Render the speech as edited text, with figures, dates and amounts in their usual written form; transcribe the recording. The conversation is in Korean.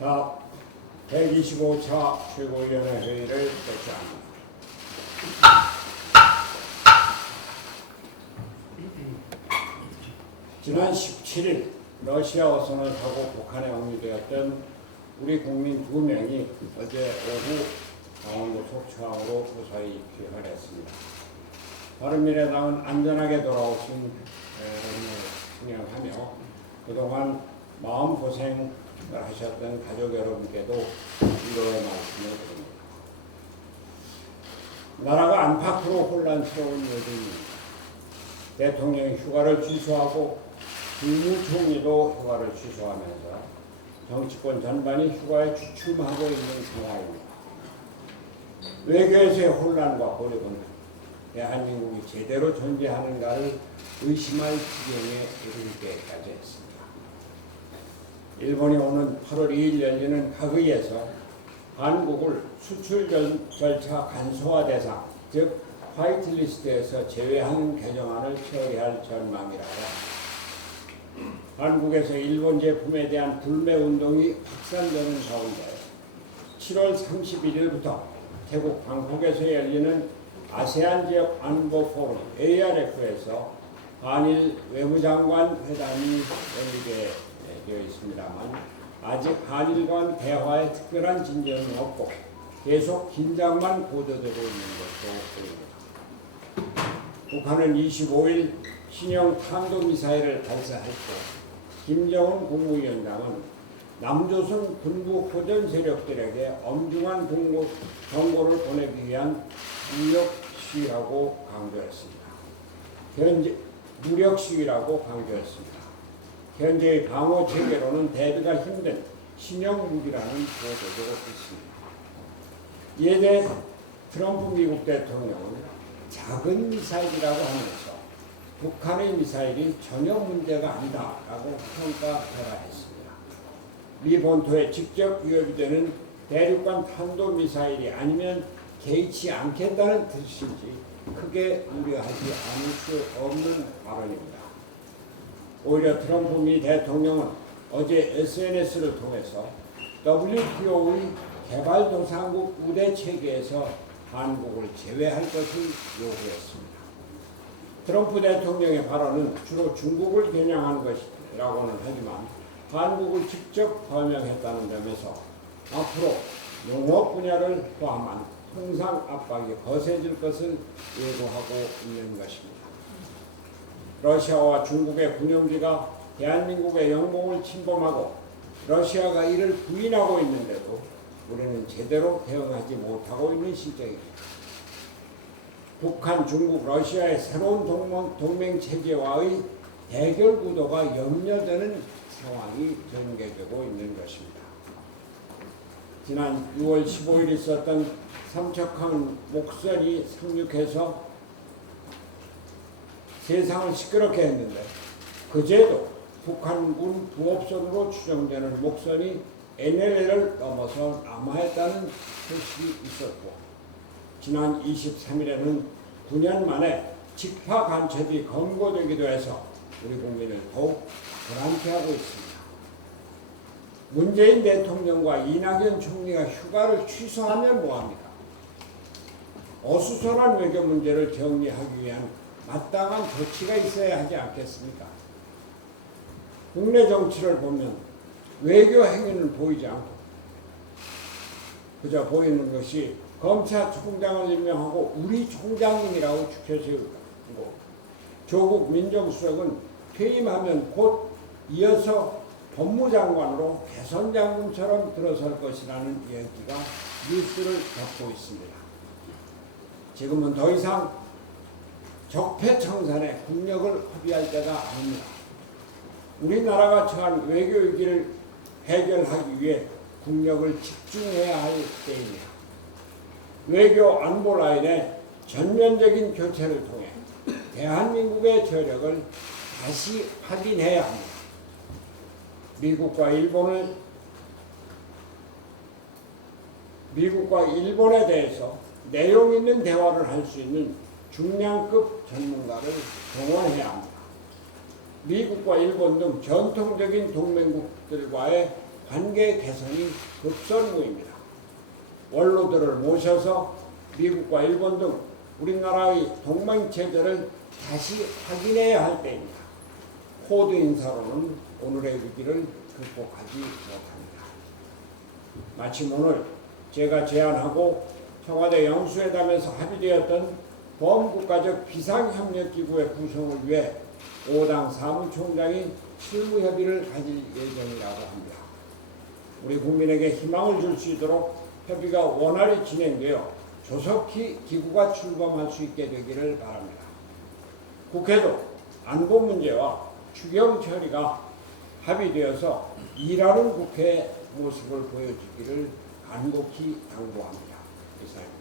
자, 125차 최고위원회 회의를 개최합니다. 지난 17일 러시아 어선을 타고 북한에 억류되었던 우리 국민 2명이 어제 오후 강원도 속초항으로 무사히 귀환을 했습니다. 바른미래당은 안전하게 돌아오신 여러분을 환영하며 그동안 마음고생을 하셨던 가족 여러분께도 위로의 말씀을 드립니다. 나라가 안팎으로 혼란스러운 요즘입니다. 대통령이 휴가를 취소하고 국무총리도 휴가를 취소하면서 정치권 전반이 휴가에 주춤하고 있는 상황입니다. 외교에서의 혼란과 고립은 대한민국이 제대로 존재하는가를 의심할 지경에 이르기까지 했습니다. 일본이 오는 8월 2일 열리는 가그에서 한국을 수출 절차 간소화 대상, 즉 화이트리스트에서 제외하는 개정안을 처리할 전망이라고 합니다. 한국에서 일본 제품에 대한 불매 운동이 확산되는 가운데 7월 31일부터 태국 방콕에서 열리는 아세안 지역 안보 포럼 ARF에서 한일 외무장관 회담이 열리게 되어 있습니다만 아직 한일 간 대화에 특별한 진전은 없고 계속 긴장만 고조되고 있는 것으로 보입니다. 북한은 25일 신형 탄도미사일을 발사했고 김정은 국무위원장은 남조선 군부 호전 세력들에게 엄중한 경고를 보내기 위한 무력 시위라고 강조했습니다. 무력 시위라고 강조했습니다. 현재의 방어 체계로는 대비가 힘든 신형 무기라는 보도도 있습니다. 이에 대해 트럼프 미국 대통령은 작은 미사일이라고 하면서 북한의 미사일이 전혀 문제가 아니다라고 평가했습니다. 미 본토에 직접 위협이 되는 대륙간 탄도미사일이 아니면 개의치 않겠다는 뜻인지 크게 우려하지 않을 수 없는 발언입니다. 오히려 트럼프 미 대통령은 어제 SNS를 통해서 WTO의 개발도상국 우대 체계에서 한국을 제외할 것을 요구했습니다. 트럼프 대통령의 발언은 주로 중국을 겨냥한 것이라고는 하지만 한국을 직접 거명했다는 점에서 앞으로 농업 분야를 포함한 통상 압박이 거세질 것을 예고하고 있는 것입니다. 러시아와 중국의 군용기가 대한민국의 영공을 침범하고 러시아가 이를 부인하고 있는데도 우리는 제대로 대응하지 못하고 있는 실정입니다. 북한, 중국, 러시아의 새로운 동맹 체제와의 대결 구도가 염려되는 상황이 전개되고 있는 것입니다. 지난 6월 15일 있었던 삼척항 목선이 상륙해서 세상을 시끄럽게 했는데 그제도 북한군 부업선으로 추정되는 목선이 NLL을 넘어서 남하했다는 소식이 있었고 지난 23일에는 9년 만에 직파 간첩이 검거되기도 해서 우리 국민을 더욱 불안케하고 있습니다. 문재인 대통령과 이낙연 총리가 휴가를 취소하면 뭐합니까? 어수선한 외교 문제를 정리하기 위한 마땅한 조치가 있어야 하지 않겠습니까? 국내 정치를 보면 외교 행위는 보이지 않고 그저 보이는 것이 검찰총장을 임명하고 우리 총장님이라고 추켜세우고 조국 민정수석은 퇴임하면 곧 이어서 법무장관으로 개선장군처럼 들어설 것이라는 이야기가 뉴스를 덮고 있습니다. 지금은 더 이상 적폐청산에 국력을 허비할 때가 아닙니다. 우리나라가 처한 외교 위기를 해결하기 위해 국력을 집중해야 할 때입니다. 외교 안보 라인의 전면적인 교체를 통해 대한민국의 저력을 다시 확인해야 합니다. 미국과 일본에 대해서 내용 있는 대화를 할 수 있는 중량급 전문가를 동원해야 합니다. 미국과 일본 등 전통적인 동맹국들과의 관계 개선이 급선무입니다. 원로들을 모셔서 미국과 일본 등 우리나라의 동맹체제를 다시 확인해야 할 때입니다. 코드 인사로는 오늘의 위기를 극복하지 못합니다. 마침 오늘 제가 제안하고 청와대 영수회담에서 합의되었던 범국가적 비상협력기구의 구성을 위해 5당 사무총장이 실무협의를 가질 예정이라고 합니다. 우리 국민에게 희망을 줄 수 있도록 협의가 원활히 진행되어 조속히 기구가 출범할 수 있게 되기를 바랍니다. 국회도 안보 문제와 추경 처리가 합의되어서 일하는 국회 모습을 보여주기를 간곡히 당부합니다. 이상입니다.